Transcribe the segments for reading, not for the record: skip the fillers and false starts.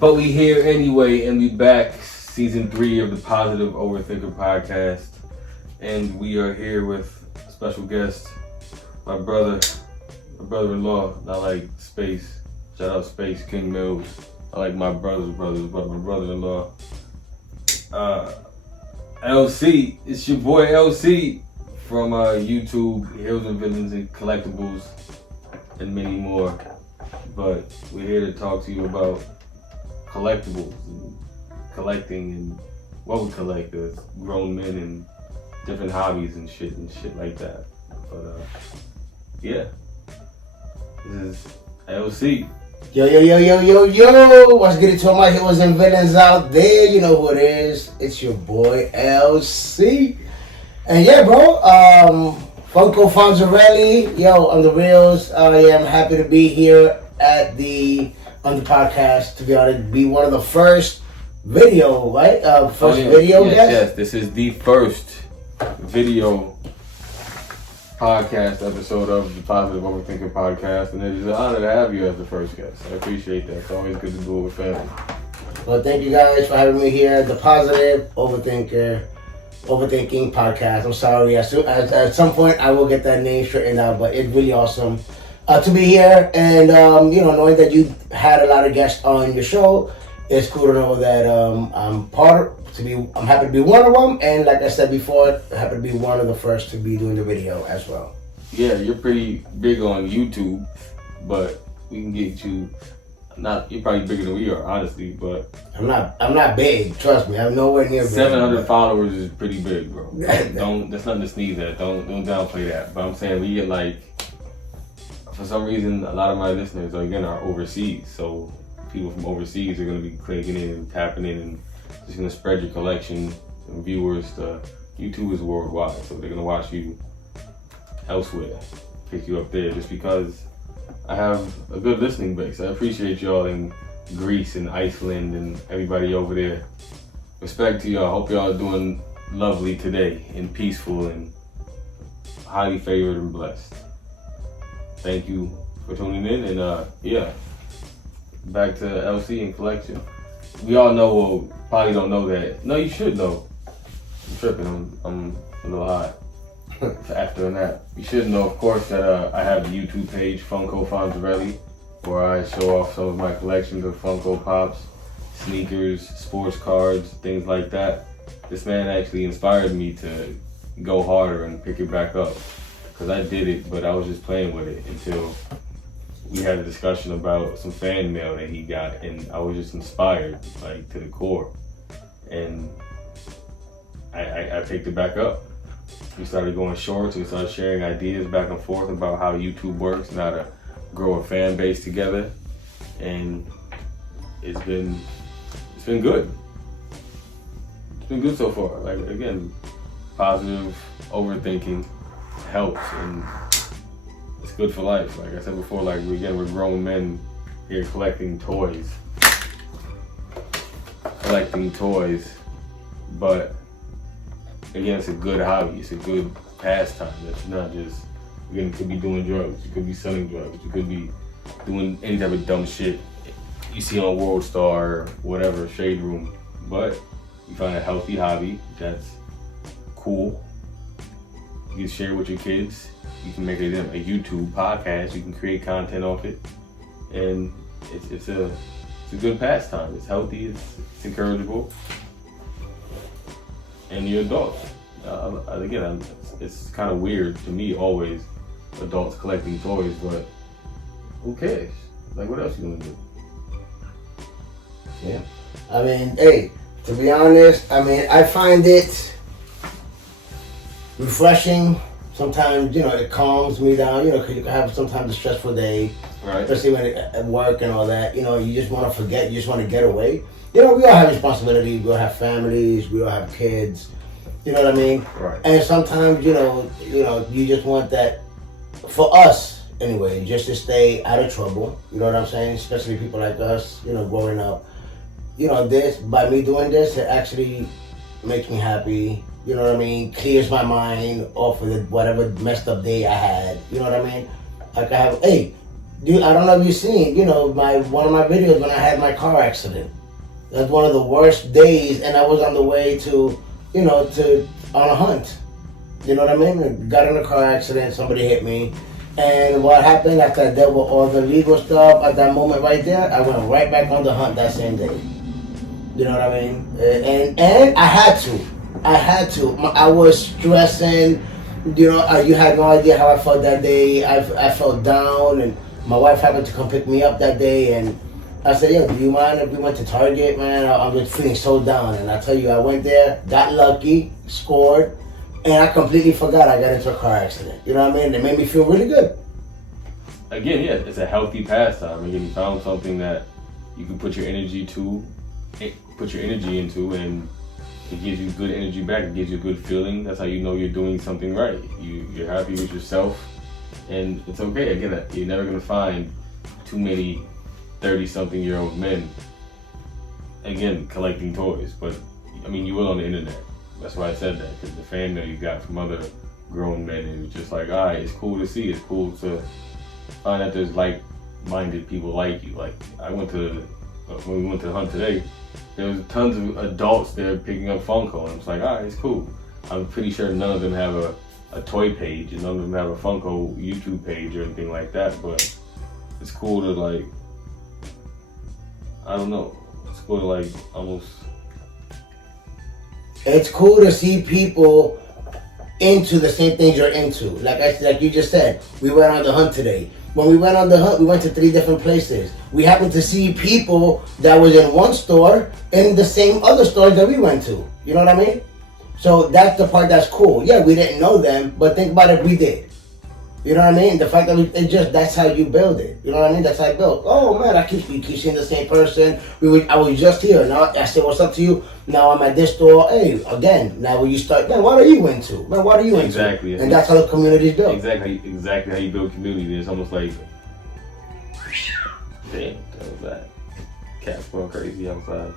But we here anyway, and we back, season 3 of the Positive Overthinker podcast, and we are here with a special guest, my brother-in-law. I like Space. Shout out Space King Mills. I like my brother's brothers, but my brother-in-law. LC, it's your boy LC from YouTube, Heroes and Villains and Collectibles, and many more. But we're here to talk to you about collectibles and collecting and what we collect as grown men and different hobbies and shit like that. But yeah, this is LC. Yo, what's good to all my heroes and villains out there? You know who it is. It's your boy LC. And yeah, bro, Funko Fonzarelli, on the reels. I am happy to be here on the podcast, to be honest, be one of the first video, right? Video guest? Yes, this is the first video podcast episode of the Positive Overthinker podcast, and it is an honor to have you as the first guest. I appreciate that. It's always good to do it with family. Well, thank you guys for having me here, the Positive Overthinking podcast. I'm sorry, at some point I will get that name straightened out, but it's really awesome to be here, and knowing that you had a lot of guests on your show, it's cool to know that I'm happy to be one of them, and like I said before, happy to be one of the first to be doing the video as well. Yeah, you're pretty big on YouTube, but we can get you. You're probably bigger than we are, honestly, but I'm not big. Trust me, I'm nowhere near big. 700 followers is pretty big, bro. That's nothing to sneeze at. Don't downplay that. But I'm saying we get for some reason, a lot of my listeners are overseas. So people from overseas are going to be clicking in and tapping in and just going to spread your collection and viewers to YouTube is worldwide. So they're going to watch you elsewhere, pick you up there just because I have a good listening base. I appreciate y'all in Greece and Iceland and everybody over there. Respect to y'all. Hope y'all are doing lovely today and peaceful and highly favored and blessed. Thank you for tuning in, and back to LC and collection. We all know, well, probably don't know that. No, you should know. I'm tripping. I'm a little high after that. You should know, of course, that I have a YouTube page, Funko Fonzarelli, where I show off some of my collections of Funko Pops, sneakers, sports cards, things like that. This man actually inspired me to go harder and pick it back up. Because I did it, but I was just playing with it until we had a discussion about some fan mail that he got, and I was just inspired, to the core. And I picked it back up. We started going shorts, we started sharing ideas back and forth about how YouTube works and how to grow a fan base together. And it's been good. It's been good so far. Again, positive overthinking helps, and it's good for life. Like I said before, we're grown men here collecting toys, but again, it's a good hobby, it's a good pastime. It's not just, again, you could be doing drugs, you could be selling drugs, you could be doing any type of dumb shit you see on World Star or whatever, Shade Room, but you find a healthy hobby that's cool. You can share with your kids. You can make a YouTube podcast. You can create content off it, and it's a good pastime. It's healthy. It's encourageable, and you're adults. Again, it's kind of weird to me always adults collecting toys, but who cares? What else you gonna do? Yeah, I mean, hey, to be honest, I find it refreshing. Sometimes, it calms me down, because you can have sometimes a stressful day, right? Especially when at work and all that, you just want to forget, you just want to get away. We all have responsibilities, we all have families, we all have kids, you know what I mean? Right. And sometimes, you just want that, for us anyway, just to stay out of trouble, you know what I'm saying? Especially people like us, growing up. By me doing this, it actually makes me happy. You know what I mean? Clears my mind off of whatever messed up day I had. You know what I mean? Dude, I don't know if you've seen, one of my videos when I had my car accident. That's one of the worst days, and I was on the way to, on a hunt. You know what I mean? Got in a car accident, somebody hit me. And what happened after I dealt with all the legal stuff at that moment right there, I went right back on the hunt that same day. You know what I mean? And I had to. I was stressing. You had no idea how I felt that day. I felt down, and my wife happened to come pick me up that day, and I said, "Yo, do you mind if we went to Target, man? I'm just feeling so down." And I tell you, I went there, got lucky, scored, and I completely forgot I got into a car accident. You know what I mean? It made me feel really good. Again, yeah, it's a healthy pastime. Again, you found something that you can put your energy into, and it gives you good energy back. It gives you a good feeling. That's how you know you're doing something right. You're happy with yourself, and it's okay. Again, you're never gonna find too many 30-something-year-old men, again, collecting toys. But I mean, you will on the internet. That's why I said that, because the fan mail you got from other grown men, it was just like, all right, it's cool to see. It's cool to find out there's like-minded people like you. Like when we went to the hunt today, there was tons of adults there picking up Funko, and it's like, all right, it's cool. I'm pretty sure none of them have a toy page, and none of them have a Funko YouTube page or anything like that, but it's cool to I don't know, it's cool to almost... It's cool to see people into the same things you're into. Like you just said, we went on the hunt today. When we went on the hunt, we went to 3 different places. We happened to see people that was in one store in the same other stores that we went to. You know what I mean? So that's the part that's cool. Yeah, we didn't know them, but think about it, we did. You know what I mean? The fact that that's how you build it. You know what I mean? That's how I built. Oh man, we keep seeing the same person. I was just here. Now I said, what's up to you? Now I'm at this store. Hey, again. Now when you start, man, what are you into? Man, what are you into? Exactly. And that's how the community's built. Exactly how you build community. It's almost like, damn, that was that. Cats going crazy outside.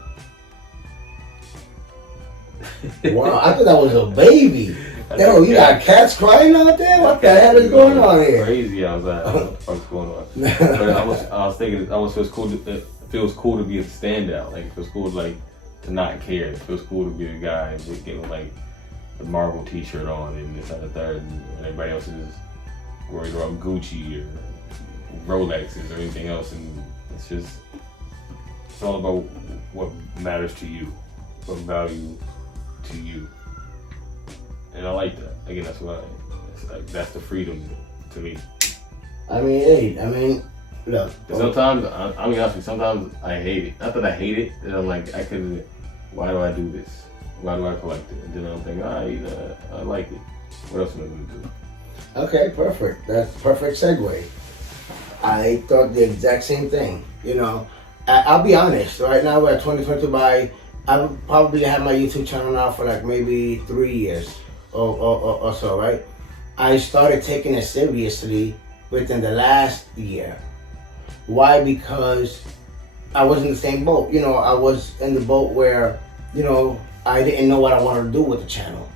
Wow, I thought that was a baby. Yo, you got cats crying out there? What the hell is going on here? Crazy outside. I don't know what the fuck's going on. But I was thinking, it almost feels cool. It feels cool to be a standout. Like, it feels cool to not care. It feels cool to be a guy with getting the Marvel T-shirt on and this and the third, and everybody else is worried about Gucci or Rolexes or anything else. And it's all about what matters to you, what value to you. And I like that. Again, that's the freedom to me. I mean, look. Sometimes, I mean, honestly, sometimes I hate it. Not that I hate it, and I'm like, why do I do this? Why do I collect it? And then I'm thinking, I like it. What else am I going to do? Okay, perfect. That's perfect segue. I thought the exact same thing. I'll be honest. Right now, we're at 2022. I would probably have my YouTube channel now for maybe 3 years or so, right? I started taking it seriously within the last year. Why? Because I was in the same boat. I was in the boat where, I didn't know what I wanted to do with the channel.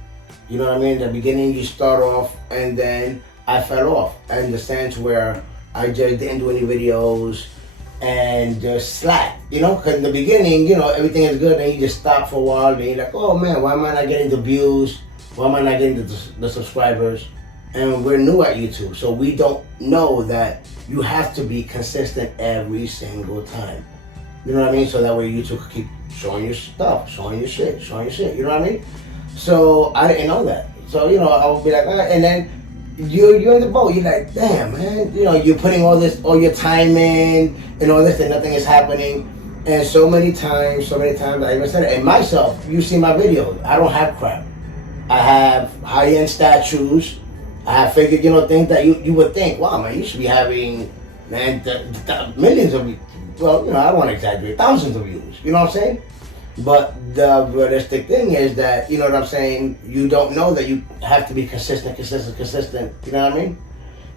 You know what I mean? In the beginning, you start off, and then I fell off in the sense where I just didn't do any videos and just slack, because in the beginning, everything is good, and you just stop for a while, and you're like, oh man, why am I not getting the views? Why am I not getting the subscribers? And we're new at YouTube, so we don't know that you have to be consistent every single time. You know what I mean? So that way YouTube can keep showing your stuff, showing your shit. You know what I mean? So I didn't know that. So, I would be like, all right, and then you're in the boat. You're like, damn, man. You're putting all your time in and all this, and nothing is happening. And so many times, I even said it. And myself, you see my videos. I don't have crap. I have high-end statues. I have figured, things that you would think, wow, man, you should be having, man, millions of views. Well, I don't want to exaggerate, thousands of views. You know what I'm saying? But the realistic thing is that, you know what I'm saying, you don't know that you have to be consistent. You know what I mean?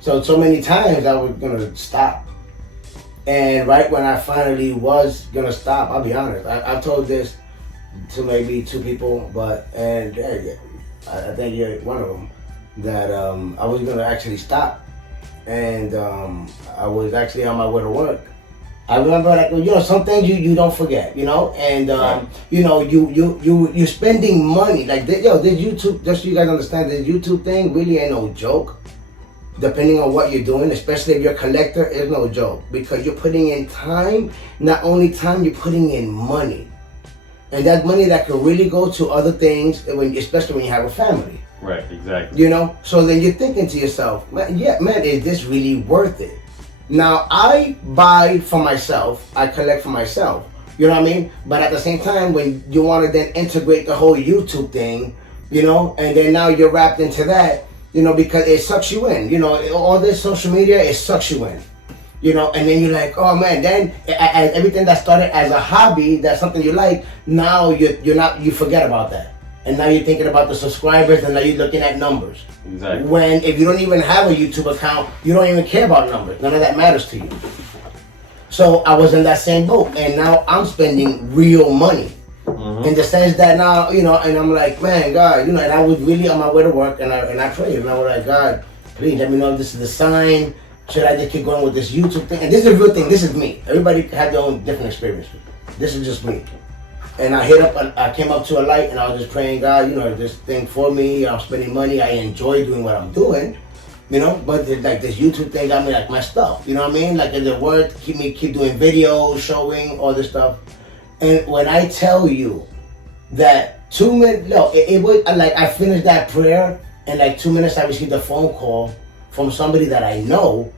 So many times I was going to stop. And right when I finally was going to stop, I'll be honest, I've told this to maybe 2 people, and I think you're one of them, that I was going to actually stop. and I was actually on my way to work. I remember, like, you know, some things you don't forget, you know, and you know, you spending money like this, this YouTube. Just so you guys understand, this YouTube thing really ain't no joke. Depending on what you're doing, especially if you're a collector, it's no joke because you're putting in time. Not only time, you're putting in money, and that money that could really go to other things, especially when you have a family. Right, exactly. You know, so then you're thinking to yourself, man, is this really worth it? Now, I buy for myself, I collect for myself, you know what I mean? But at the same time, when you want to then integrate the whole YouTube thing, you know, and then now you're wrapped into that, you know, because it sucks you in, you know, all this social media, it sucks you in, you know, and then you're like, oh man, then everything that started as a hobby, that's something you like, now you forget about that. And now you're thinking about the subscribers, and now you're looking at numbers. Exactly. When if you don't even have a YouTube account, you don't even care about numbers. None of that matters to you. So I was in that same boat, and now I'm spending real money. In the sense that now, you know, and I'm like, man, God, you know, and I was really on my way to work, and I prayed, and I was like, God, please let me know if this is the sign. Should I just keep going with this YouTube thing? And this is a real thing. This is me. Everybody had their own different experience. This is just me. And I came up to a light, and I was just praying, God, you know, this thing for me. I'm spending money. I enjoy doing what I'm doing, you know. But like this YouTube thing got me like messed up. You know what I mean? Like in the word, keep doing videos, showing all this stuff. And when I tell you that 2 minutes, no, it was like I finished that prayer, and like 2 minutes I received a phone call from somebody that I know,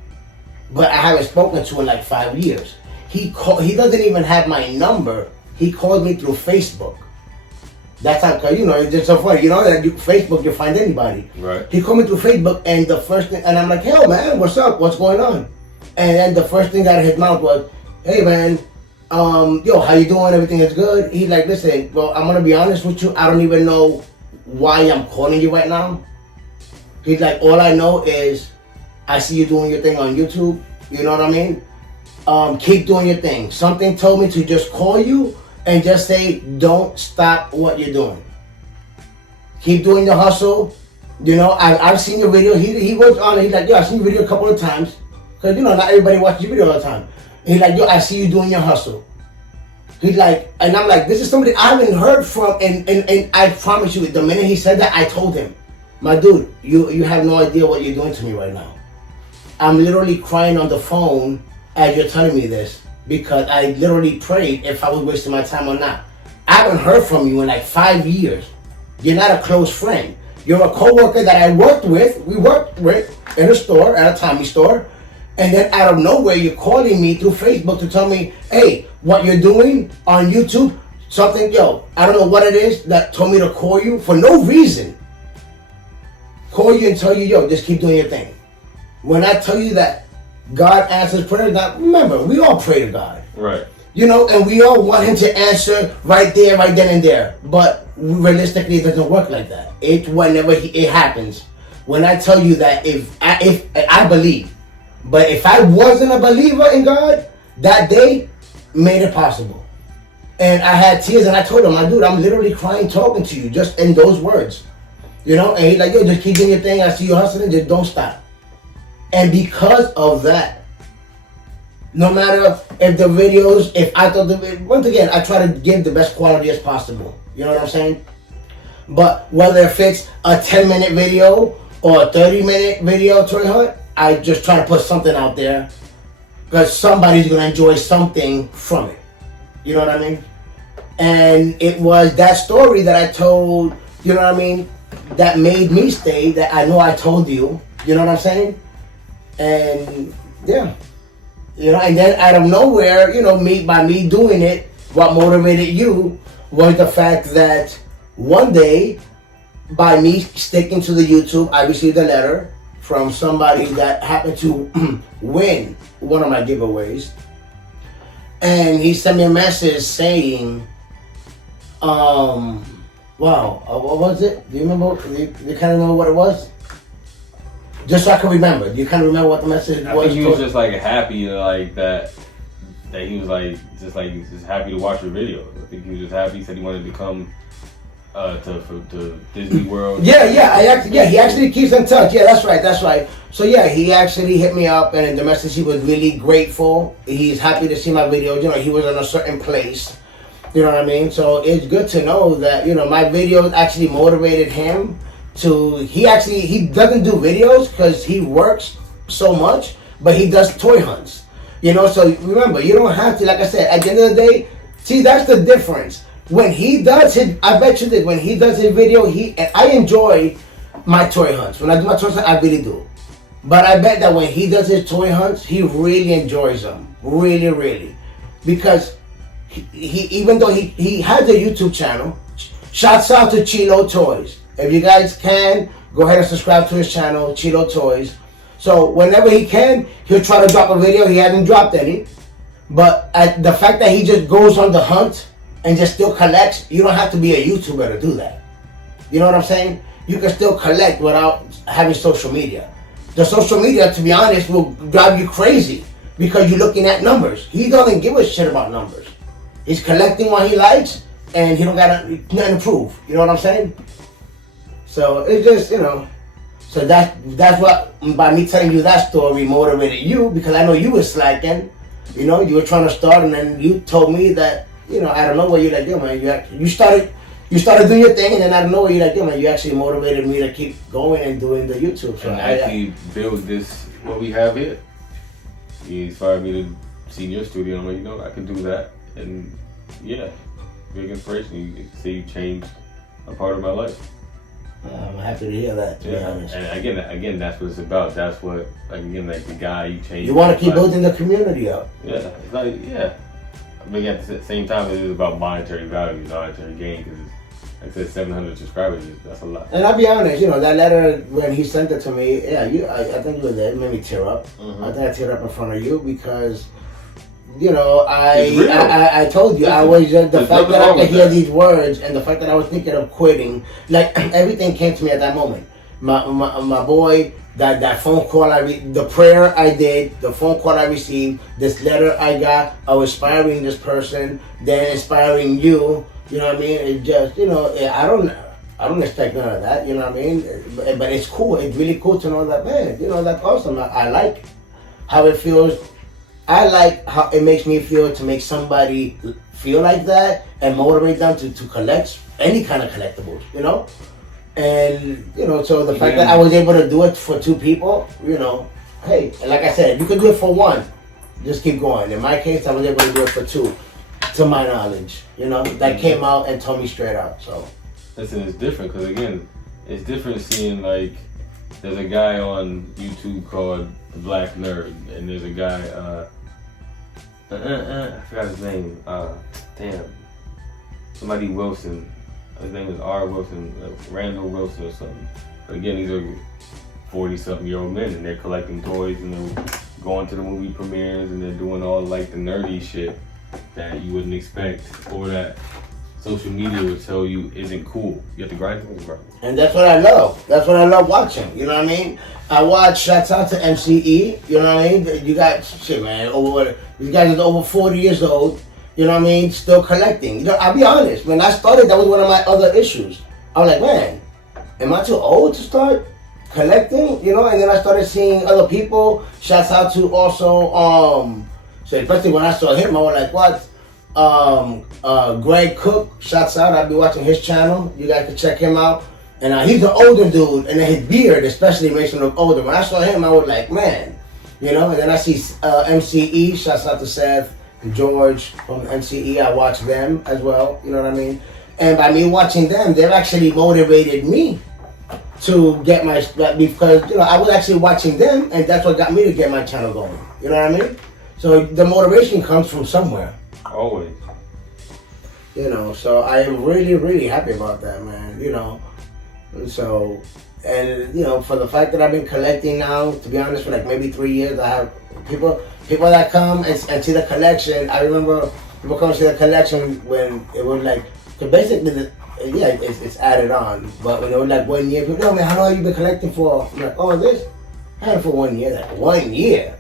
but I haven't spoken to in like 5 years. He doesn't even have my number. He called me through Facebook. That's how, you know, it's just so funny. You know, that Facebook, you find anybody. Right. He called me through Facebook, and the first thing, and I'm like, hell, man, what's up? What's going on? And then the first thing out of his mouth was, hey, man, yo, how you doing? Everything is good? He's like, listen, well, I'm going to be honest with you. I don't even know why I'm calling you right now. He's like, all I know is I see you doing your thing on YouTube. You know what I mean? Keep doing your thing. Something told me to just call you and just say, don't stop what you're doing. Keep doing the hustle. You know, I've seen your video. He was on it. He's like, yo, I've seen your video a couple of times. Because, you know, not everybody watches your video all the time. And he's like, yo, I see you doing your hustle. He's like, and I'm like, this is somebody I haven't heard from. And I promise you, the minute he said that, I told him, my dude, you have no idea what you're doing to me right now. I'm literally crying on the phone as you're telling me this, because I literally prayed if I was wasting my time or not. I haven't heard from you in like 5 years. You're not a close friend. You're a co-worker that I worked with. We worked with in a store, at a Tommy store. And then out of nowhere, you're calling me through Facebook to tell me, hey, what you're doing on YouTube, something, yo, I don't know what it is that told me to call you for no reason. Call you and tell you, yo, just keep doing your thing. When I tell you that God answers prayers, now remember, we all pray to God. Right. You know, and we all want him to answer right there, right then and there. But realistically, it doesn't work like that. It's whenever it happens. When I tell you that if I believe, but if I wasn't a believer in God, that day made it possible. And I had tears, and I told him, my dude, I'm literally crying talking to you, just in those words. You know, and he's like, yo, just keep doing your thing. I see you hustling, just don't stop. And because of that, no matter if the videos, if I thought once again, I try to give the best quality as possible. You know what I'm saying? But whether if it's a 10-minute video or a 30-minute video, Troy Hunt, I just try to put something out there because somebody's going to enjoy something from it. You know what I mean? And it was that story that I told, you know what I mean, that made me stay, that I know I told you. You know what I'm saying? And yeah. You know, and then out of nowhere, you know, by me doing it, what motivated you was the fact that one day, by me sticking to the YouTube, I received a letter from somebody that happened to win one of my giveaways. And he sent me a message saying, wow, what was it? Do you remember? Do you kind of remember what it was? Just so I can remember. Do you kind of remember what the message was? I think he was just like happy, like that he was like just happy to watch your video. I think he was just happy. He said he wanted to come to Disney World. Yeah, he actually keeps in touch. Yeah, that's right. So yeah, he actually hit me up, and the message, he was really grateful. He's happy to see my videos. You know, he was in a certain place. You know what I mean? So it's good to know that, you know, my videos actually motivated him to. He doesn't do videos because he works so much, but he does toy hunts. You know, so remember, you don't have to. Like I said, at the end of the day, see, that's the difference. When he does his, I bet you that when he does his video, and I enjoy my toy hunts. When I do my toy hunts, I really do. But I bet that when he does his toy hunts, he really enjoys them. Really, really. Because he even though he has a YouTube channel, shouts out to Chilo Toys. If you guys can, go ahead and subscribe to his channel, Chilo Toys. So whenever he can, he'll try to drop a video. He hasn't dropped any. But the fact that he just goes on the hunt and just still collects, you don't have to be a YouTuber to do that. You know what I'm saying? You can still collect without having social media. The social media, to be honest, will drive you crazy because you're looking at numbers. He doesn't give a shit about numbers. He's collecting what he likes, and he don't got nothing to prove. You know what I'm saying? So it's just, you know. So that's what, by me telling you that story, motivated you, because I know you were slacking. You know, you were trying to start, and then you told me that, you know, I don't know what you're like, yo, man. You started doing your thing, and then I don't know what you're like, yo, man. You actually motivated me to keep going and doing the YouTube. So and I actually build this, what we have here. He inspired me to see in your studio. I'm like, you know, I can do that. And yeah, big inspiration. You see, you changed a part of my life. I'm happy to hear that, to be honest. And again, that's what it's about. That's what, like, again, like the guy you changed. You want to keep building the community up. Yeah, it's like, yeah. I mean, at the same time, it is about monetary value, monetary gain, because like I said, 700 subscribers, that's a lot. And I'll be honest, you know, that letter, when he sent it to me, yeah, I think you were there. It made me tear up. Mm-hmm. I think I teared up in front of you because, you know, I told you, I was just, the fact that I could hear these words and the fact that I was thinking of quitting, like, everything came to me at that moment. My boy, that phone call the prayer I did, the phone call I received, this letter I got of inspiring this person, then inspiring you. You know what I mean? It just, you know, I don't expect none of that. You know what I mean? But it's cool. It's really cool to know that, man. You know, that's awesome. I like how it feels. I like how it makes me feel to make somebody feel like that and motivate them to collect any kind of collectibles. You know. And, you know, so the fact that I was able to do it for two people, you know, hey, like I said, you can do it for one, just keep going. In my case, I was able to do it for two, to my knowledge, you know, that came out and told me straight out, so. Listen, it's different, because again, it's different seeing, like, there's a guy on YouTube called The Black Nerd, and there's a guy, I forgot his name, somebody Wilson. His name is R. Wilson, Randall Wilson or something. But again, these are 40-something-year-old men, and they're collecting toys, and they're going to the movie premieres, and they're doing all, like, the nerdy shit that you wouldn't expect, or that social media would tell you isn't cool. You have to grind things, bro. And that's what I love. That's what I love watching. You know what I mean? I watch, shouts out to MCE. You know what I mean? You got, shit, man, these guys are over 40 years old. You know what I mean? Still collecting. You know, I'll be honest. When I started, that was one of my other issues. I was like, man, am I too old to start collecting? You know, and then I started seeing other people. Shouts out to also, so especially when I saw him, I was like, what? Greg Cook, shouts out. I'll be watching his channel. You guys can check him out. And he's an older dude, and then his beard especially makes him look older. When I saw him, I was like, man, you know. And then I see MCE. Shouts out to Seth. George from MCE, I watch them as well, you know what I mean? And by me watching them, they've actually motivated me to get my, because, you know, I was actually watching them, and that's what got me to get my channel going, you know what I mean? So the motivation comes from somewhere. Always. You know, so I am really, really happy about that, man, you know? And so, and, you know, for the fact that I've been collecting now, to be honest, for like maybe 3 years, I have people that come and see the collection. I remember people come see the collection when it was like, cause basically, it's added on. But when it was like 1 year, people, no man, how long have you been collecting for? I'm like, oh, this? I had it for 1 year. Like 1 year.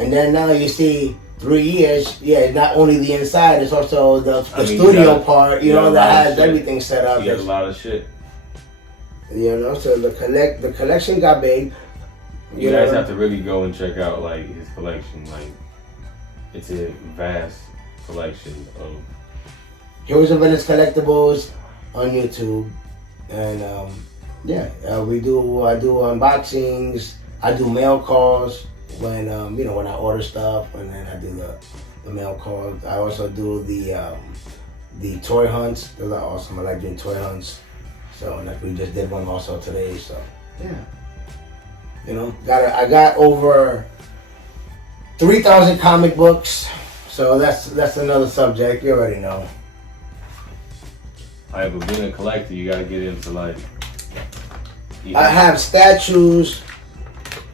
And then now you see 3 years, yeah, not only the inside, it's also the studio part, you know, that has everything set up. You got a lot of shit. You know, so the collection got big. You guys have to really go and check out like his collection. Like, it's a vast collection of. Joseph and his collectibles on YouTube, and I do unboxings. I do mail calls when when I order stuff, and then I do the mail calls. I also do the toy hunts. Those are awesome. I like doing toy hunts. So like we just did one also today. So yeah, I got over 3,000 comic books. So that's another subject. You already know. Alright, but being a collector, you gotta get into like. I have statues,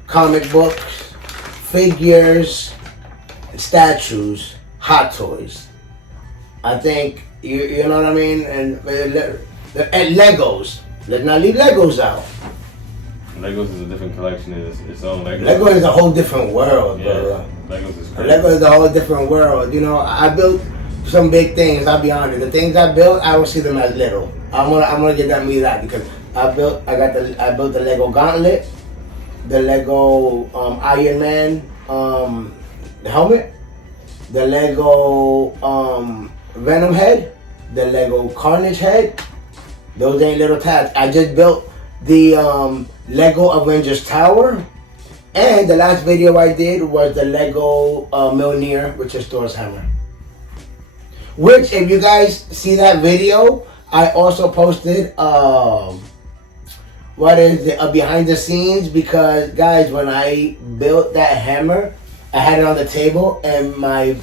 comic books, figures, statues, hot toys. I think you know what I mean, and Legos. Let's not leave Legos out. Legos is a different collection in its own. Lego is a whole different world, brother. Legos is crazy. Lego is a whole different world. You know, I built some big things. I'll be honest. The things I built, I don't see them as little. I'm gonna get that because I built the Lego Gauntlet, the Lego Iron Man the helmet, the Lego Venom head, the Lego Carnage head. Those ain't little tabs. I just built the Lego Avengers Tower, and the last video I did was the Lego Mjolnir, which is Thor's hammer. Which, if you guys see that video, I also posted behind the scenes, because guys, when I built that hammer, I had it on the table and my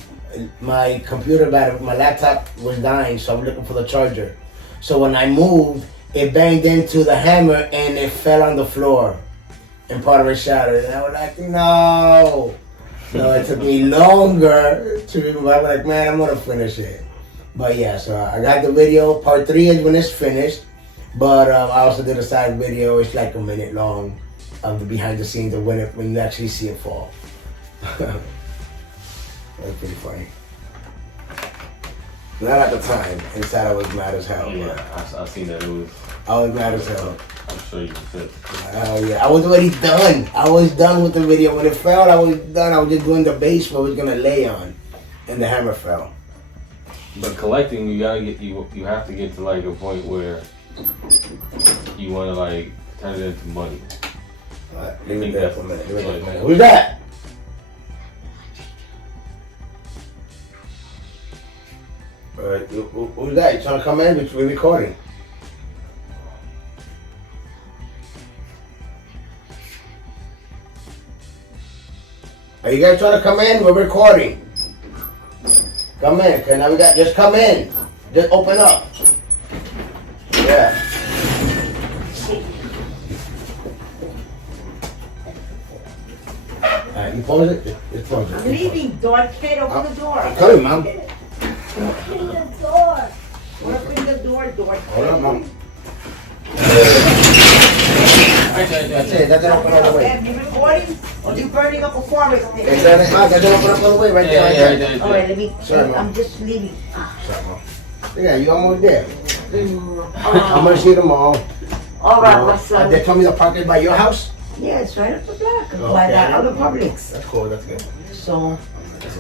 computer battery, my laptop was dying, so I'm looking for the charger. So when I moved, it banged into the hammer and it fell on the floor and part of it shattered. And I was like, no. So it took me longer to remember. I was like, man, I'm gonna finish it. But yeah, so I got the video. Part 3 is when it's finished. But I also did a side video. It's like a minute long of the behind the scenes of when you actually see it fall. That's pretty funny. Not at the time. Inside I was mad as hell. Yeah, I seen that. I was mad as hell. I'm sure you could. Hell yeah. I was already done. I was done with the video. When it fell, I was done. I was just doing the base where it was gonna lay on. And the hammer fell. But collecting, you have to get to like a point where you wanna like turn it into money. Alright, leave it there for a minute. Who's that? Alright, who's that? You trying to come in? We're recording. Are you guys trying to come in? We're recording. Come in. Okay, now just come in. Just open up. Yeah. Alright, you close it? Just close it. I'm leaving, Dawn. Can't open the door. I'm coming, Mom. Open the door. Open the door, Dawn. Hold on, Mom. That's it. That's it. Open all the way. Are you recording? Or you burning up a forest? It's done. That's it. Open up all the way right there. All right, let me. Sorry, Mom. I'm just leaving. Sorry, Mom. Yeah, you almost there. I'm gonna see you tomorrow. All right, my son. They told me to park it by your house. Yeah, it's right up the block. By that other Publix. That's cool. That's good. So,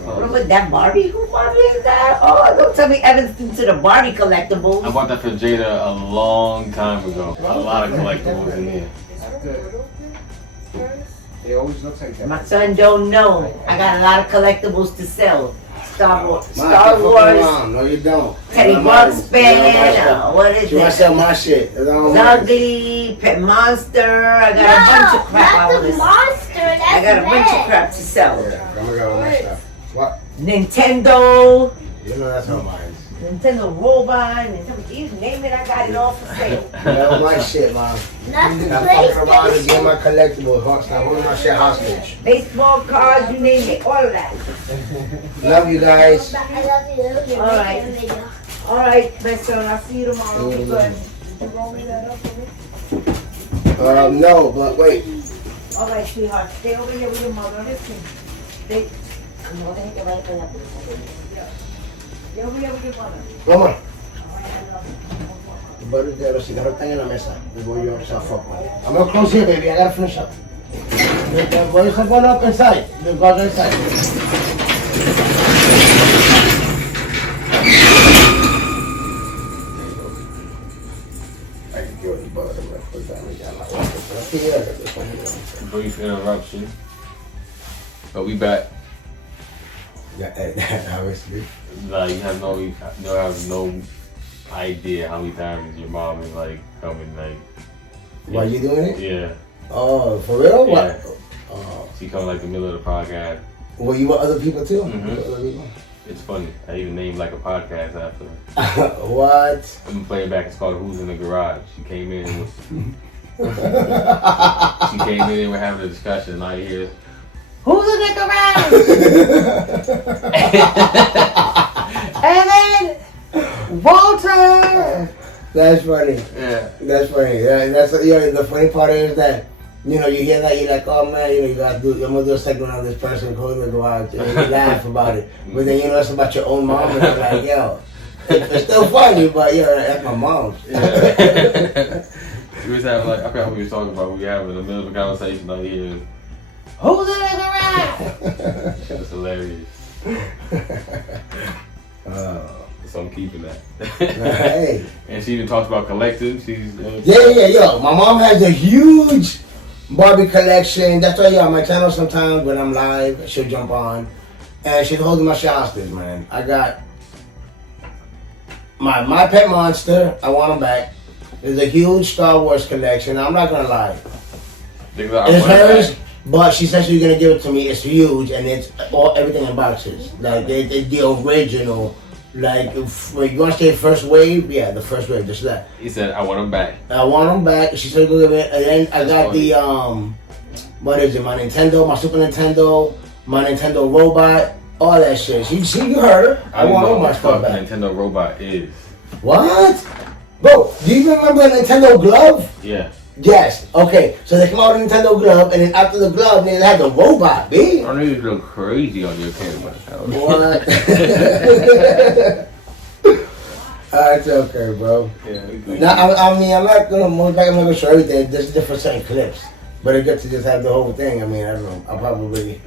what about that Barbie? Who Barbie is that? Oh, don't tell me Evan's into the Barbie collectibles. I bought that for Jada a long time ago. A lot of collectibles in there. It always looks like that. My son don't know. I got a lot of collectibles to sell. Star Wars, No, you don't. Teddy Ruxpin, what is You want to it? sell my shit. Ugly, Pet Monster. I got a bunch of crap. Not the monster. That's I got a bunch of red. crap to sell. Yeah, I'm gonna go with my stuff. What? Nintendo, You know that's all mine. Nintendo Robot, Nintendo, you name it, I got it all for sale. That's my shit, Mom. Not the I'm fucking around and getting PlayStation. my collectibles. Stop holding my shit hostage. Baseball cards, you name it, all of that. Love you guys. I love you. You're All right. making a video. All right, best son, I'll see you tomorrow. Be good. You roll me that up for me? No, but wait. All right, sweetheart, stay over here with your mother. Listen, stay over here with your mother. Come on. All right, I love you. The butters there, los cigarros están en la mesa. Les voy yo a fuck with it. I'm gonna close here, baby. I gotta finish up. Put some one up inside. The bug inside. I can kill the bug. Put that down. Brief interruption. But we back. Yeah, obviously. Like you have no idea how many times your mom is like coming like. Why you doing it? Yeah. Oh, for real? Yeah. What? Oh. She come like the middle of the podcast. Well, you want other people too? Mhm. Other people? It's funny. I even named like a podcast after her. What? I'm gonna play it back. It's called Who's in the Garage. She came in. She came in and we're having a discussion. And I hear, Who's in the garage? And then Walter. That's funny. yeah. That's funny. That's the funny part is that you hear that you're like, oh man, you gotta do. I'm gonna do a segment on this person who's in the garage, and you laugh about it. But then it's about your own mom, and you're like, yo, it's still funny, but that's my mom's. Yeah. We was having like I forgot what we was talking about. We having in the middle of a conversation. I hear, Who's in the garage? that's hilarious. So I'm keeping that. Hey. And she even talks about collecting. She's Yo. My mom has a huge Barbie collection. That's why on my channel sometimes when I'm live, she'll jump on. And she's holding my shit hostage, man. I got my pet monster. I want him back. There's a huge Star Wars collection. I'm not gonna lie. It's hers, but she said she's gonna give it to me. It's huge and it's everything in boxes. Like it's the original. Like if you want to say first wave, yeah, the first wave, just that. He said, "I want him back." I want them back. She said, "Go give it." And then I got the what is it? My Nintendo, my Super Nintendo, my Nintendo robot, all that shit. She you heard her. I want all my stuff back. Nintendo robot is. What? Bro, do you remember the Nintendo glove? Yeah. Yes. Okay. So they come out with a Nintendo glove, and then after the glove, they had the robot, B. I know you go crazy on your camera. What? It's okay, bro. Yeah. Now, I mean, I'm not gonna show everything. Just different certain clips, but it's good to just have the whole thing. I mean, I don't know. I'll probably.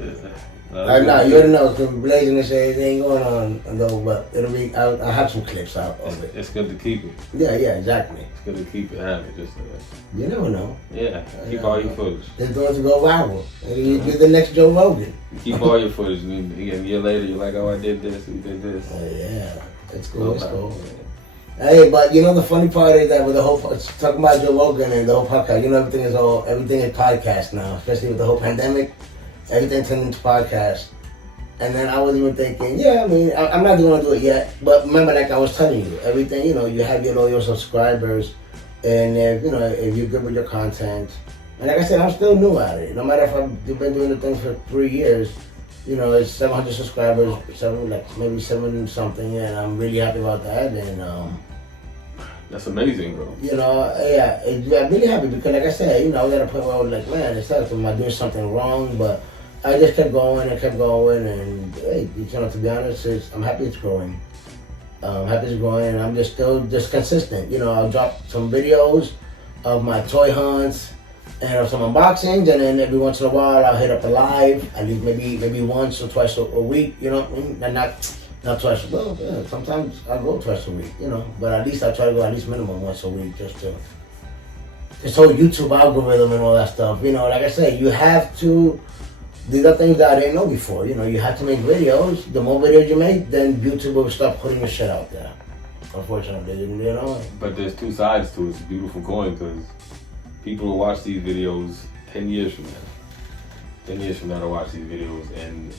You already know, because Blazing and say it ain't going on though, but it'll be. I'll have some clips out of it. It's good to keep it. Yeah, exactly. It's good to keep it. Have it just. You never know. Yeah. Keep all your footage. It's going to go viral. You're the next Joe Rogan. Keep all your footage. And a year later, you're like, oh, I did this. We did this. Yeah, it's cool. It's cool. Hey, but the funny part is that with the whole talking about Joe Rogan and the whole podcast, everything is podcast now, especially with the whole pandemic. Everything turned into podcast. And then I was even thinking, I mean, I'm not going to do it yet. But remember, like I was telling you, everything, you have your loyal subscribers. And if you're good with your content. And like I said, I'm still new at it. No matter if I've been doing the thing for 3 years, it's 700 subscribers, maybe 7 something. And I'm really happy about that. And, that's amazing, bro. I'm really happy because, like I said, I got a point where I was like, man, it sucks. Am I doing something wrong? But I just kept going and and hey, to be honest, I'm happy it's growing. I'm happy it's growing, and I'm still consistent. I'll drop some videos of my toy hunts and of some unboxings, and then every once in a while I'll hit up a live, at least maybe once or twice a week. And not twice. Well, yeah, sometimes I go twice a week. But at least I try to go at least minimum once a week, just to this whole YouTube algorithm and all that stuff. Like I said, you have to. These are things that I didn't know before. You have to make videos. The more videos you make, then YouTube will start putting your shit out there. Unfortunately, But there's two sides to it. It's a beautiful coin because people will watch these videos 10 years from now. 10 years from now, they'll watch these videos, and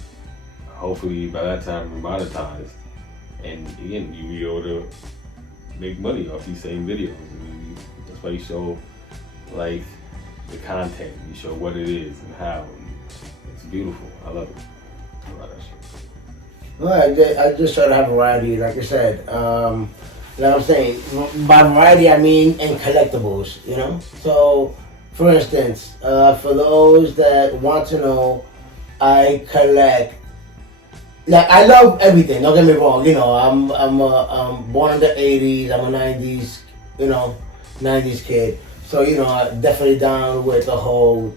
hopefully by that time we're monetized. And again, you'll be able to make money off these same videos. That's why you show like the content. You show what it is and how. It's beautiful. I love it. I love that shit. Well, I just try to have variety, like I said. Like I'm saying, by variety I mean in collectibles, So, for instance, for those that want to know, I collect. Like I love everything. Don't get me wrong. I'm born in the '80s. I'm a '90s, 90s kid. So I'm definitely down with the whole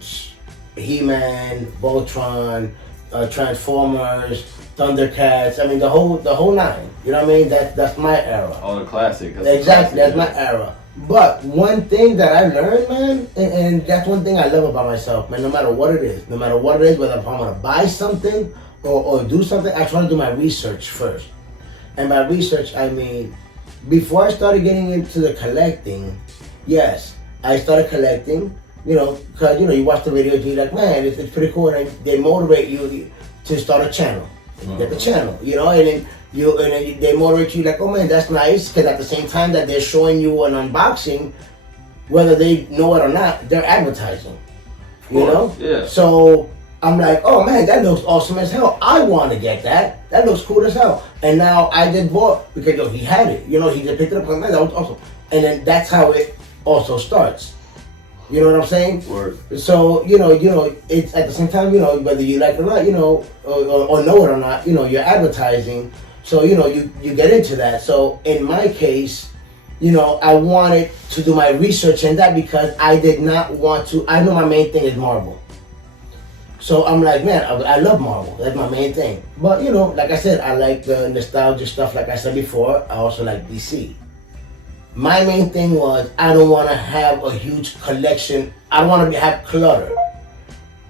He-Man, Voltron, Transformers, Thundercats. I mean, the whole nine. You know what I mean? That's my era. Oh, the classic. Exactly, that's my era. But one thing that I learned, man, and that's one thing I love about myself, man. No matter what it is, whether if I'm gonna buy something or do something, I try to do my research first. And by research, I mean, before I started getting into the collecting, yes, I started collecting, because, you watch the videos and you're like, man, it's pretty cool. And they motivate you to start a channel. And you get the channel, and then they motivate you like, oh man, that's nice. Because at the same time that they're showing you an unboxing, whether they know it or not, they're advertising, Yeah. So I'm like, oh man, that looks awesome as hell. I want to get that. That looks cool as hell. And now I just bought because he had it. He just picked it up. Like, man, that was awesome. And then that's how it also starts. You know what I'm saying? Word. So it's at the same time, whether you like it or not, or know it or not, you're advertising. So you get into that. So in my case, I wanted to do my research in that because I did not want to. I know my main thing is Marvel. So I'm like, man, I love Marvel. That's my main thing. But, like I said, I like the nostalgia stuff. Like I said before, I also like DC. My main thing was I don't want to have a huge collection. I don't want to have clutter.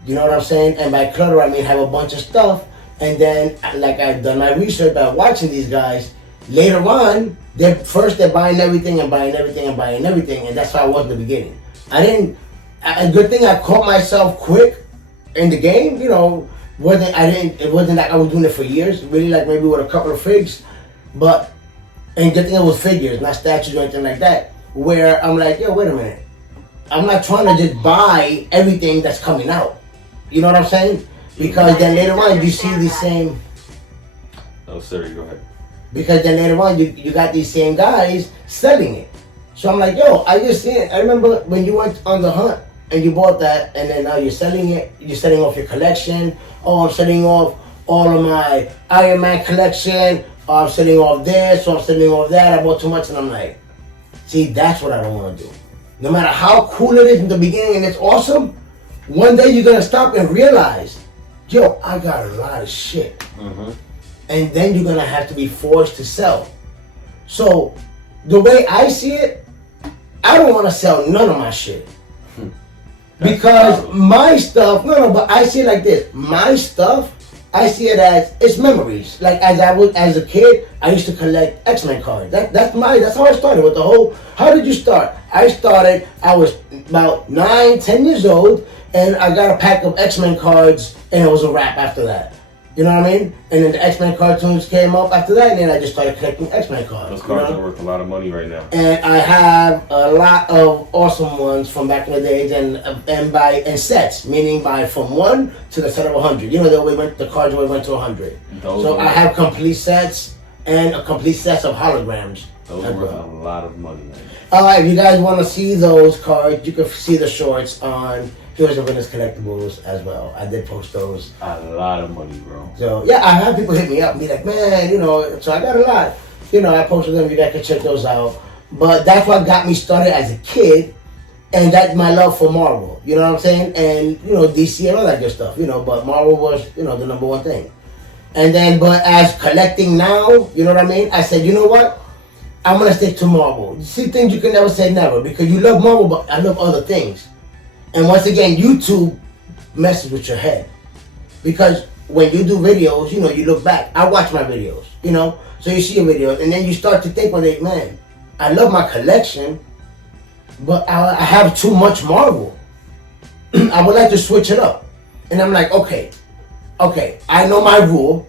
You know what I'm saying? And by clutter, I mean have a bunch of stuff. And then, like I've done my research by watching these guys, later on, they're buying everything and buying everything and buying everything. And that's how I was in the beginning. A good thing I caught myself quick in the game, it wasn't like I was doing it for years, really like maybe with a couple of figs, and good thing it was figures, not statues or anything like that, where I'm like, yo, wait a minute, I'm not trying to just buy everything that's coming out, you know what I'm saying? Because then later on you see the same, Oh, sorry, go ahead. because then later on you got these same guys selling it, so I'm like, yo, I just see it. I remember when you went on the hunt, and you bought that, and then now you're selling it. You're selling off your collection. Oh, I'm selling off all of my Iron Man collection. Oh, I'm selling off this. So I'm selling off that. I bought too much, and I'm like, see, that's what I don't want to do. No matter how cool it is in the beginning and it's awesome, one day you're gonna stop and realize, yo, I got a lot of shit, and then you're gonna have to be forced to sell. So the way I see it, I don't want to sell none of my shit. Because my stuff, but I see it like this. My stuff, I see it as it's memories. Like as a kid, I used to collect X-Men cards. That's how I started with the whole. How did you start? I was about 9, 10 years old, and I got a pack of X-Men cards, and it was a wrap after that. You know what I mean? And then the X-Men cartoons came up after that, and then I just started collecting X-Men cards. Those cards are worth a lot of money right now. And I have a lot of awesome ones from back in the days, and sets, meaning from 1 to the set of 100. The cards always went to 100. So I have complete sets and a complete set of holograms. Those are worth a lot of money, man. If you guys want to see those cards, you can see the shorts on Heroes of Winners Collectibles as well. I did post those. A lot of money, bro. So, yeah, I have people hit me up and be like, man, so I got a lot. I posted them, you guys can check those out. But that's what got me started as a kid, and that's my love for Marvel. You know what I'm saying? And, DC and all that good stuff, but Marvel was, the number one thing. And then, but as collecting now, you know what I mean? I said, you know what? I'm going to stick to Marvel. You see things you can never say never, because you love Marvel, but I love other things. And once again, YouTube messes with your head. Because when you do videos, you look back. I watch my videos, So you see your videos, and then you start to think, man, I love my collection, but I have too much Marvel. I would like to switch it up. And I'm like, okay, I know my rule.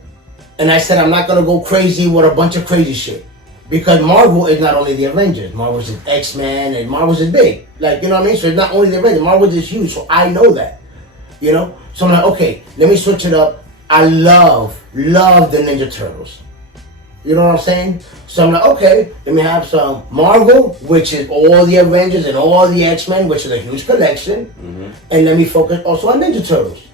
And I said I'm not going to go crazy with a bunch of crazy shit. Because Marvel is not only the Avengers. Marvel's is X-Men, and Marvel's is big. Like, you know what I mean? So it's not only the Avengers. Marvel's is huge, so I know that. So I'm like, okay, let me switch it up. I love the Ninja Turtles. You know what I'm saying? So I'm like, okay, let me have some Marvel, which is all the Avengers and all the X-Men, which is a huge collection. And let me focus also on Ninja Turtles.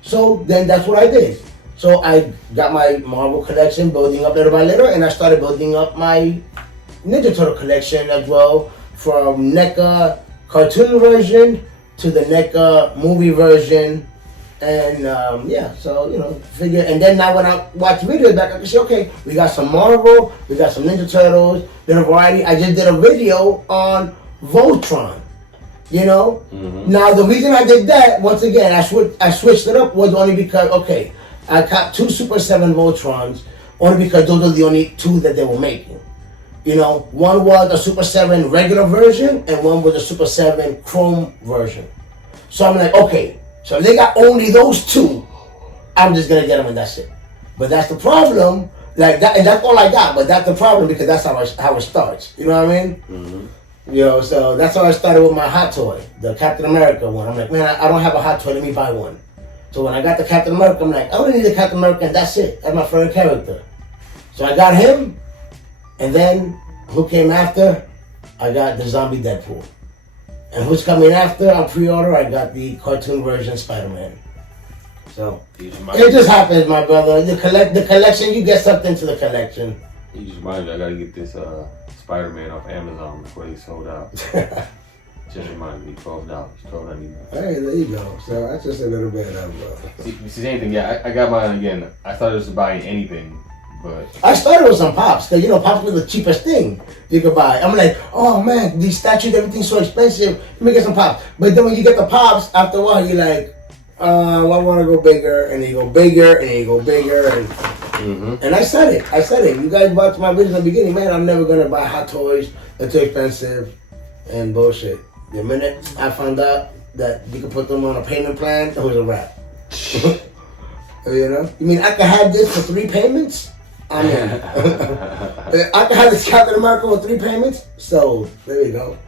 So then that's what I did. So I got my Marvel collection building up little by little, and I started building up my Ninja Turtle collection as well, from NECA cartoon version to the NECA movie version. And so figure. And then now when I watch videos back, I can say, okay, we got some Marvel, we got some Ninja Turtles, then a variety. I just did a video on Voltron. Now the reason I did that, once again, I switched it up was only because I got 2 Super 7 Voltrons, only because those are the only 2 that they were making. One was a Super 7 regular version, and one was a Super 7 Chrome version. So I'm like, okay. So if they got only those 2, I'm just gonna get them and that's it. But that's the problem, like that, and that's all I got. But that's the problem because that's how it starts. You know what I mean? Mm-hmm. So that's how I started with my hot toy, the Captain America one. I'm like, man, I don't have a hot toy. Let me buy one. So when I got the Captain America, I'm like, I only need the Captain America, and that's it. That's my favorite character. So I got him, and then who came after? I got the zombie Deadpool. And who's coming after on pre-order? I got the cartoon version Spider-Man. So it just happens, my brother. The collection, you get something to the collection. You just reminded me, I gotta get this Spider-Man off Amazon before they sold out. Just reminded me, $12, $12.99. Hey, there you go. So that's just a little bit of. See anything? Yeah, I got mine again. I thought it was buying anything. But I started with some Pops, because Pops was the cheapest thing you could buy. I'm like, oh man, these statues, everything's so expensive. Let me get some Pops. But then when you get the Pops, after a while, you're like, I want to go bigger, and then you go bigger, and then you go bigger, and I said it. You guys watched my videos in the beginning, man. I'm never gonna buy hot toys. They're too expensive, and bullshit. The minute I found out that you could put them on a payment plan, it was a wrap. You mean I could have this for 3 payments? I mean, I can have this Captain America with 3 payments. So there you go.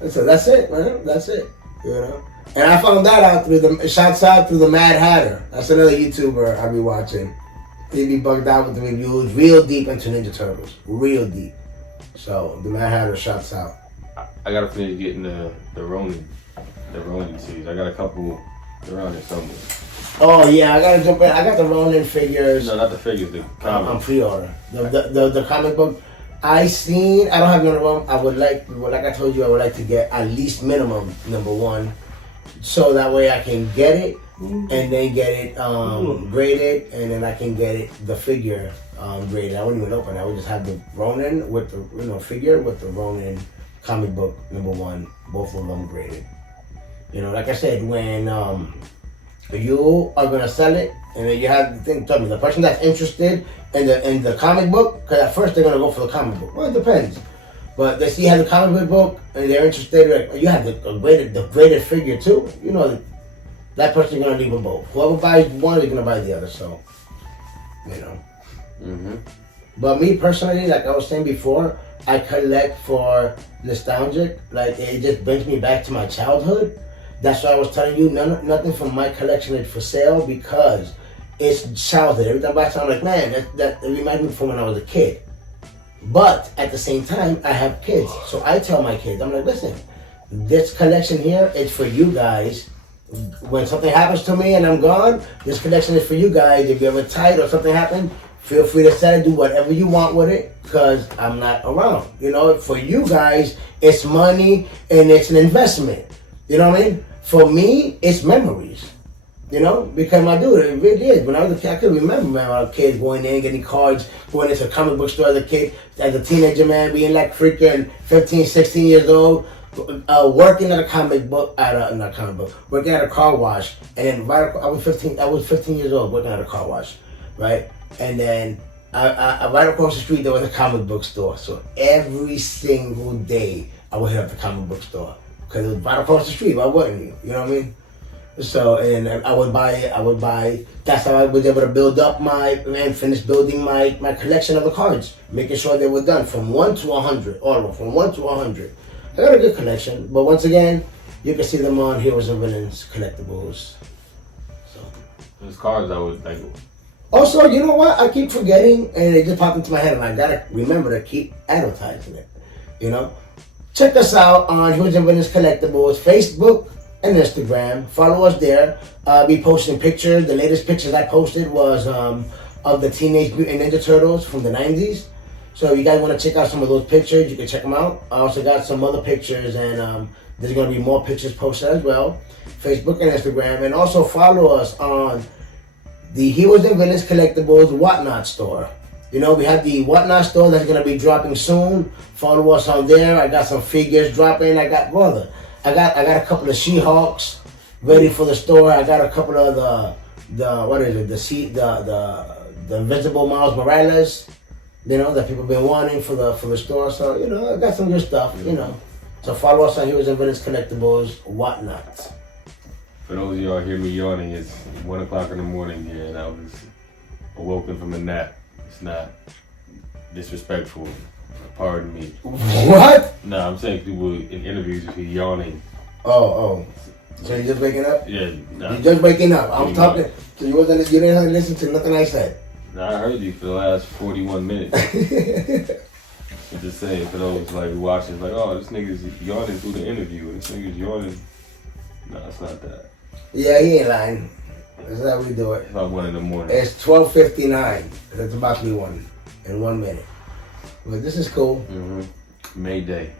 And so that's it, man. That's it. And I found that out through the Mad Hatter. That's another YouTuber I be watching. He be bugged out with the reviews, real deep into Ninja Turtles, real deep. So the Mad Hatter shouts out. I gotta finish getting the Ronin series. I got a couple around there somewhere. Oh yeah, I gotta jump in. I got the Ronin figures. No, not the figures. The comic. On pre-order. The comic book. I don't have none of them. I would like I told you, I would like to get at least minimum number 1, so that way I can get it and then get it graded, and then I can get it the figure graded. I wouldn't even open it. I would just have the Ronin with the figure with the Ronin comic book number 1, both of them graded. Like I said, when you are gonna sell it, and then you have the thing. Tell me, the person that's interested in the comic book, because at first they're gonna go for the comic book. Well, it depends, but they see you have the comic book and they're interested. You have the graded figure too. That person's gonna leave them both. Whoever buys one is gonna buy the other. So, Mm-hmm. But me personally, like I was saying before, I collect for nostalgic. Like it just brings me back to my childhood. That's why I was telling you, nothing from my collection is for sale because it's childhood. Every time I buy something, I'm like, man, that reminds me from when I was a kid. But at the same time, I have kids. So I tell my kids, I'm like, listen, this collection here is for you guys. When something happens to me and I'm gone, this collection is for you guys. If you ever tight or something happens, feel free to sell it, do whatever you want with it, because I'm not around. For you guys, it's money and it's an investment. You know what I mean? For me, it's memories, because my dude, it really is. When I was a kid, I could remember, man, I was a kid going in, getting cards, going into a comic book store as a kid, as a teenager, man, being like freaking 15, 16 years old, working at a working at a car wash, and then I was 15 years old working at a car wash, right? And then I right across the street there was a comic book store, so every single day I would hit up the comic book store. Because it was right across the street, why wouldn't you? You know what I mean? So, and I would buy, that's how I was able to build up finish building my collection of the cards, making sure they were done from 1 to 100, all of them, from 1 to 100. I got a good collection, but once again, you can see them on Heroes and Villains Collectibles. So. Those cards I would like. Also, you know what? I keep forgetting, and it just popped into my head, and I gotta remember to keep advertising it, Check us out on Heroes and Villains Collectibles, Facebook and Instagram. Follow us there. Be posting pictures. The latest pictures I posted was of the Teenage Mutant Ninja Turtles from the 90s. So if you guys want to check out some of those pictures, you can check them out. I also got some other pictures and There's going to be more pictures posted as well. Facebook and Instagram. And also follow us on the Heroes and Villains Collectibles Whatnot store. We have the Whatnot store that's going to be dropping soon. Follow us on there. I got some figures dropping. I got a couple of She-Hulks ready for the store. I got a couple of the Invisible Miles Morales, that people been wanting for the store. So, I got some good stuff, So follow us on Heroes and Villains Collectibles Whatnot. For those of y'all hear me yawning, it's 1 o'clock in the morning here, and I was awoken from a nap. It's not disrespectful. Pardon me. What? No, I'm saying people in interviews if you're yawning. Oh. So you're just waking up? Yeah. Nah, You're just waking up. I'm talking. So you didn't have to listen to nothing I said. I heard you for the last 41 minutes. I'm just saying, for those like watching, like, oh, this nigga's yawning through the interview, and this nigga's yawning. No, it's not that. Yeah, he ain't lying. That's how we do it. It's about 1 in the morning. It's 12:59. It's about to be 1 in 1 minute. But this is cool. May Day.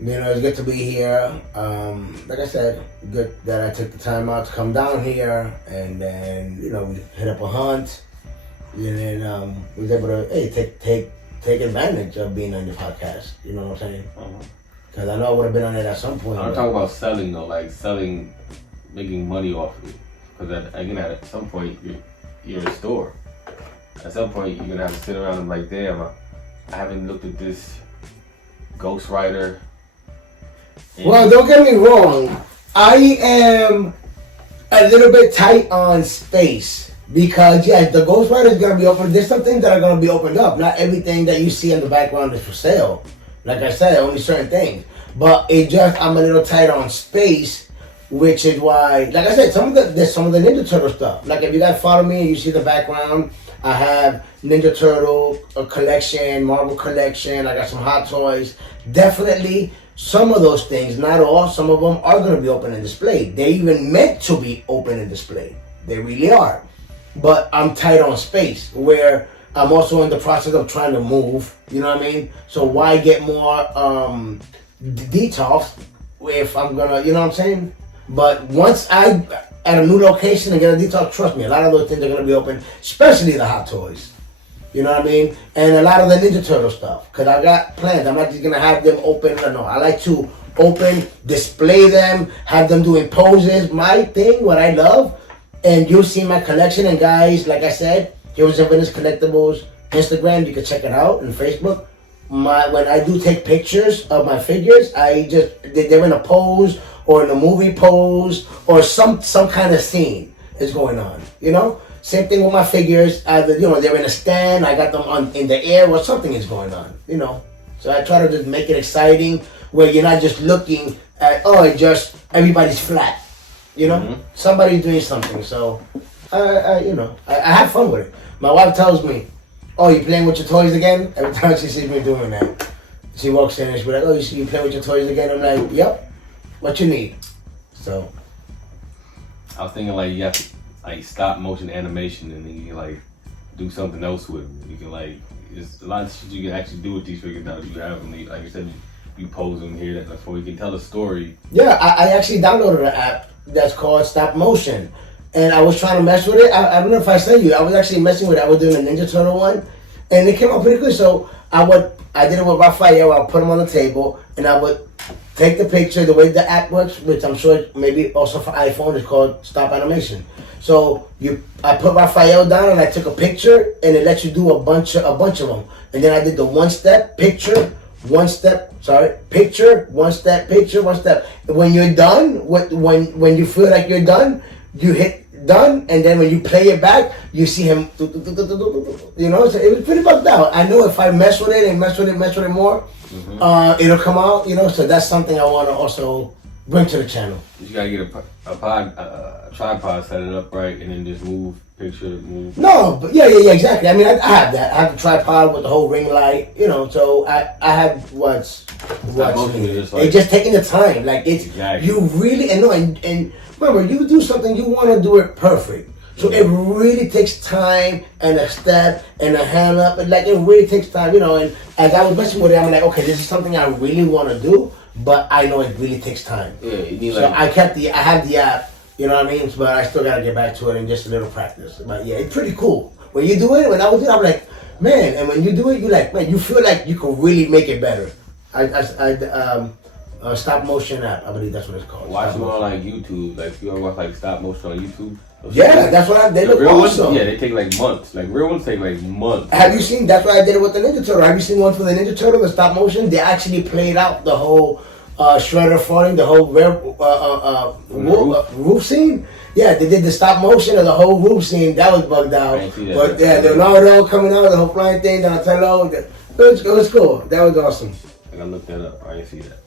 It's good to be here. Like I said, good that I took the time out to come down here, and then we hit up a hunt, and then we was able to take advantage of being on your podcast. You know what I'm saying? Because I know I would have been on it at some point. I'm talking about selling though, like selling, making money off of it. Because again, at some point you're a store. At some point you're gonna have to sit around and like, damn, I haven't looked at this Ghost Rider. Well, don't get me wrong. I am a little bit tight on space because the Ghost Rider is gonna be open. There's some things that are gonna be opened up. Not everything that you see in the background is for sale. Like I said, only certain things. But I'm a little tight on space, which is why, like I said, there's some of the Ninja Turtle stuff. Like if you guys follow me and you see the background, I have Ninja Turtle collection, Marvel collection. I got some Hot Toys. Definitely some of those things, not all, some of them are going to be open and displayed. They're even meant to be open and displayed. They really are. But I'm tight on space, where I'm also in the process of trying to move. You know what I mean? So why get more details if I'm going to, you know what I'm saying? But once I at a new location and get a detail, trust me, a lot of those things are going to be open, especially the Hot Toys. You know what I mean? And a lot of the Ninja Turtle stuff. Because I got plans. I'm not just going to have them open. No, I like to open, display them, have them doing poses. My thing, what I love, and you'll see my collection. And guys, like I said, Heroes and Villains Collectibles Instagram, you can check it out, and Facebook. When I do take pictures of my figures, they're in a pose or in a movie pose or some kind of scene is going on. Same thing with my figures. Either they're in a stand, I got them in the air, or something is going on. So I try to just make it exciting, where you're not just looking at everybody's flat. Somebody's doing something. So I have fun with it. My wife tells me, "Oh, you playing with your toys again?" Every time she sees me doing that, she walks in and she's like, "Oh, you playing with your toys again?" I'm like, "Yep. What you need?" So I was thinking like you have to stop motion animation, and then you can do something else with them. You can there's a lot of shit you can actually do with these figures now. You have them, like you said, you pose them here. That's where you can tell a story. Yeah, I actually downloaded an app that's called Stop Motion, and I was trying to mess with it. I don't know if I said you. I was actually messing with it. I was doing a Ninja Turtle one, and it came out pretty good. So I did it with Raphael. I would put him on the table, and I would take the picture the way the app works, which I'm sure maybe also for iPhone is called Stop Animation. So I put Raphael down and I took a picture, and it lets you do a bunch of them. And then I did the picture, one step. When you're done, when you feel like you're done, you hit done, and then when you play it back, you see him. So it was pretty bugged out. I know if I mess with it more, it'll come out. So that's something I want to also bring to the channel. You gotta get a tripod, set it up right, and then just move. No, but yeah, exactly. I mean, I have that. I have the tripod with the whole ring light. So I have what's it's just taking the time. Like it's exactly. You really and remember, you do something, you want to do it perfect. So it really takes time and a step and a hand up. And it really takes time, And as I was messing with it, I'm like, okay, this is something I really want to do. but I know it really takes time. Yeah, you need So I have the app, you know what I mean? But I still gotta get back to it and just a little practice. But yeah, it's pretty cool. When you do it, when I was doing it, I'm like, man, and when you do it, you like, man, you feel like you can really make it better. Stop motion app, I believe that's what it's called. watch them on like YouTube. Like you ever watch like stop motion on YouTube? Yeah, that's what they look real awesome. ones, yeah, they take like months. Like real ones take like months. Have you seen? That's why I did it with the Ninja Turtle. Have you seen one for the Ninja Turtle, the stop motion? They actually played out the whole Shredder falling, the whole roof scene. Yeah, they did the stop motion of the whole roof scene. That was bugged out. But yeah, the Naruto coming out, the whole flying thing, Donatello. It was cool. That was awesome. I gotta look that up. I didn't see that.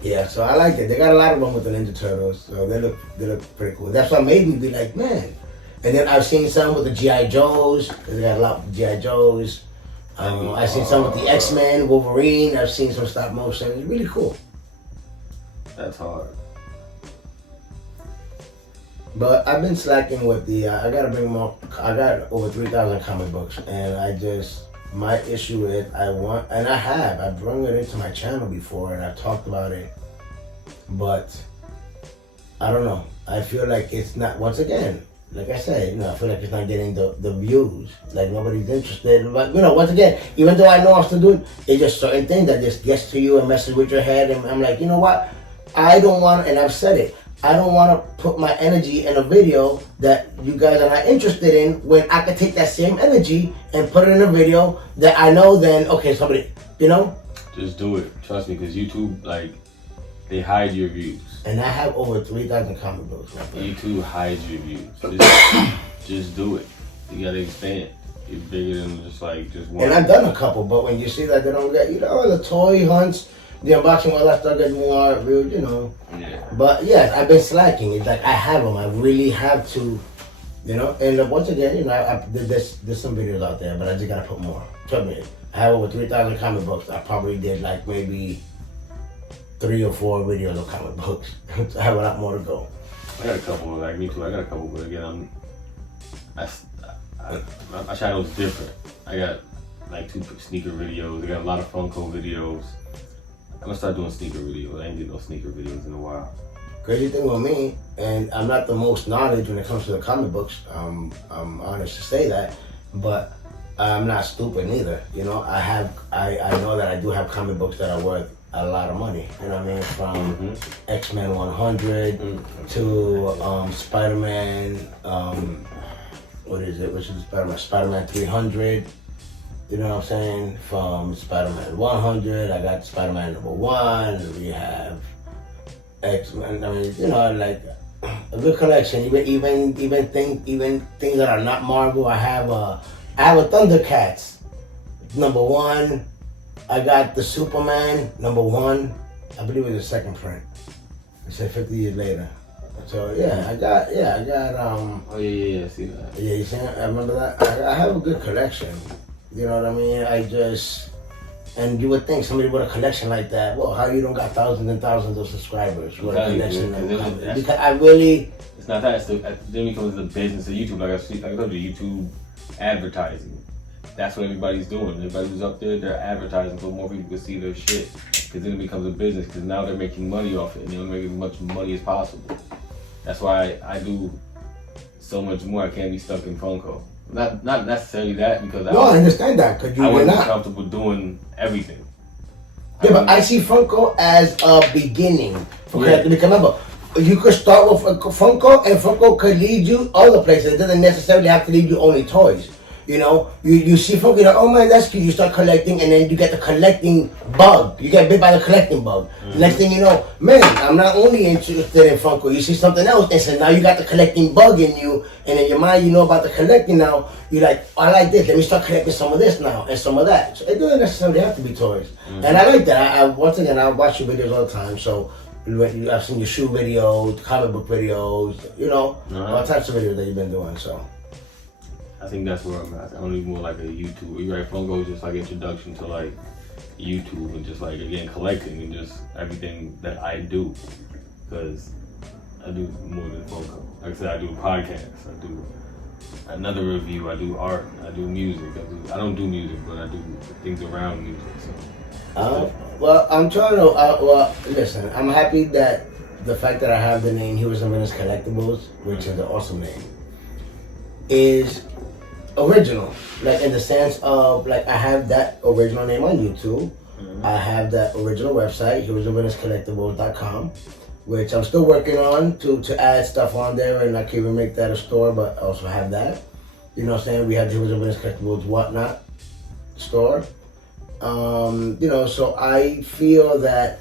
Yeah, so I like it. They got a lot of them with the Ninja Turtles, so they look pretty cool. That's what made me be like, man. And then I've seen some with the G.I. Joes. They got a lot with G.I. Joes. I've seen some with the X-Men, Wolverine. I've seen some stop motion. It's really cool. That's hard. But I've been slacking with the. I gotta bring more. I got over 3,000 comic books, and my issue is I've brought it into my channel before, and I've talked about it, but I don't know. I feel like it's not. Once again, like I said, I feel like it's not getting the views. Like nobody's interested. But once again, even though I know I'm still doing, it's just certain things that just gets to you and messes with your head, and I'm like, you know what? I don't want, and I've said it. I don't want to put my energy in a video that you guys are not interested in when I could take that same energy and put it in a video that I know then, okay, somebody, Just do it. Trust me, because YouTube, like, they hide your views. And I have over 3,000 comic books. YouTube hides your views. Just do it. You gotta expand. It's bigger than just one. And I've done a couple, but when you see that they don't get, the toy hunts, the unboxing, all that stuff gets more real, Yeah. But yes, I've been slacking. It's like I have them. I really have to, And once again, there's some videos out there, but I just gotta put more. Trust me, I have over 3,000 comic books. I probably did like maybe 3 or 4 videos of comic books. So I have a lot more to go. I got a couple, like me too. I got a couple, but again, my channel's different. I got like 2 sneaker videos. I got a lot of Funko videos. I'm gonna start doing sneaker videos. I ain't did no sneaker videos in a while. Crazy thing with me, and I'm not the most knowledge when it comes to the comic books. I'm honest to say that, but I'm not stupid neither. I know that I do have comic books that are worth a lot of money. You know what I mean? From X-Men 100 to Spider-Man. What is it? Which is Spider-Man? Spider-Man 300. You know what I'm saying? From Spider-Man 100, I got Spider-Man number 1. We have X-Men. I mean, like a good collection. Even things that are not Marvel. I have a Thundercats number 1. I got the Superman number 1. I believe it was the second print. It said 50 years later. So yeah, I got. Oh yeah, I see that. Yeah, you see, I remember that. I have a good collection. You know what I mean? And you would think somebody with a collection like that, well, how you don't got thousands and thousands of subscribers with a collection? Because I really... It's not that. Then it becomes the business of YouTube. Like I told you, YouTube advertising. That's what everybody's doing. Everybody who's up there, they're advertising so more people can see their shit. Because then it becomes a business. Because now they're making money off it. And they're making as much money as possible. That's why I do so much more. I can't be stuck in Funko. Not necessarily that, because I understand that, because I wasn't comfortable doing everything. Yeah, but I see Funko as a beginning. Because remember, you could start with Funko, and Funko could lead you other places. It doesn't necessarily have to lead you only toys. You see Funko, you're like, oh man, that's cute. You start collecting, and then you get the collecting bug. You get bit by the collecting bug. Next thing you know, man, I'm not only interested in Funko. You see something else, and so now you got the collecting bug in you, and in your mind, you know about the collecting now. You're like, I like this. Let me start collecting some of this now, and some of that. So it doesn't necessarily have to be toys. And I like that. I once again, I watch your videos all the time, so I've seen your shoe videos, comic book videos, all types of videos that you've been doing, so. I think that's where I'm at. I don't even more like a YouTube. You're right, Funko is just like introduction to like YouTube and just like, again, collecting and just everything that I do. Because I do more than Funko. Like I said, I do podcasts, I do another review, I do art, I do music. I don't do music, but I do things around music. So Well, I'm trying to. Well, listen. I'm happy that the fact that I have the name Heroes and Villains Collectibles, which is an awesome name, is original. Like in the sense of like I have that original name on YouTube. I have that original website, heroesandvinnerscollectibles.com, which I'm still working on to add stuff on there, and I can even make that a store, but I also have that. You know what I'm saying? We have the Heroes and Villains Collectibles Whatnot store. You know, so I feel that,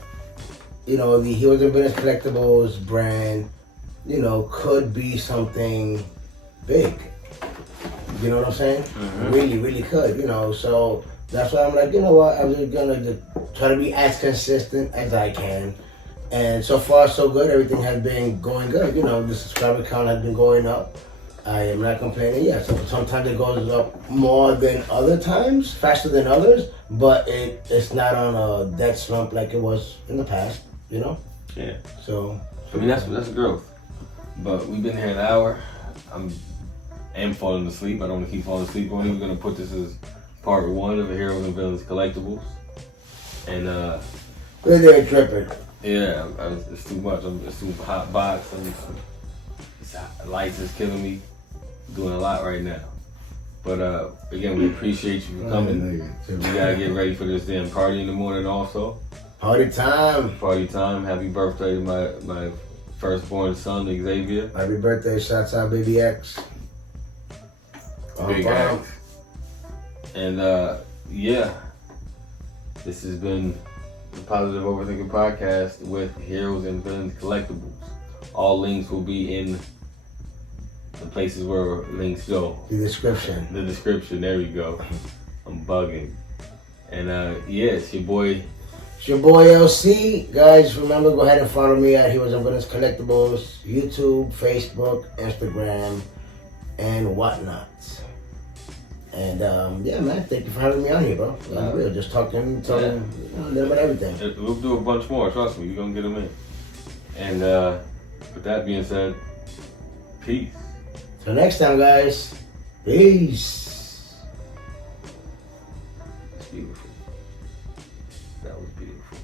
you know, the Heroes and Villains Collectibles brand, you know, could be something big. You know what I'm saying? Really, really could, you know, so that's why I'm like, you know what, I'm just gonna try to be as consistent as I can. And so far, so good. Everything has been going good. You know, the subscriber count has been going up. I am not complaining yet. So sometimes it goes up more than other times, faster than others, but it's not on a dead slump like it was in the past, you know? Yeah. So I mean, that's growth. But we've been here an hour. I'm falling asleep. I don't want to keep falling asleep on it. We're going to put this as part 1 of the Heroes and Villains Collectibles. And, they're tripping. yeah, it's too much. It's too hot box. Lights is killing me. Doing a lot right now. But, again, we appreciate you for coming. We got to get ready for this damn party in the morning also. Party time. Party time. Happy birthday to my firstborn son, Xavier. Happy birthday. Shouts out, Baby X. Big X. And yeah, this has been the Positive Overthinking Podcast with Heroes and Villains Collectibles. All links will be in the places where links go. The description. The description, there we go. I'm bugging. And yeah, it's your boy. It's your boy LC. Guys, remember, go ahead and follow me at Heroes and Villains Collectibles, YouTube, Facebook, Instagram, and whatnot. And yeah, man, thank you for having me on here, bro. Real, just talking you know, a little bit of everything. We'll do a bunch more, trust me, we're gonna get them in. And with that being said, peace. Till next time, guys. Peace. It's beautiful. That was beautiful.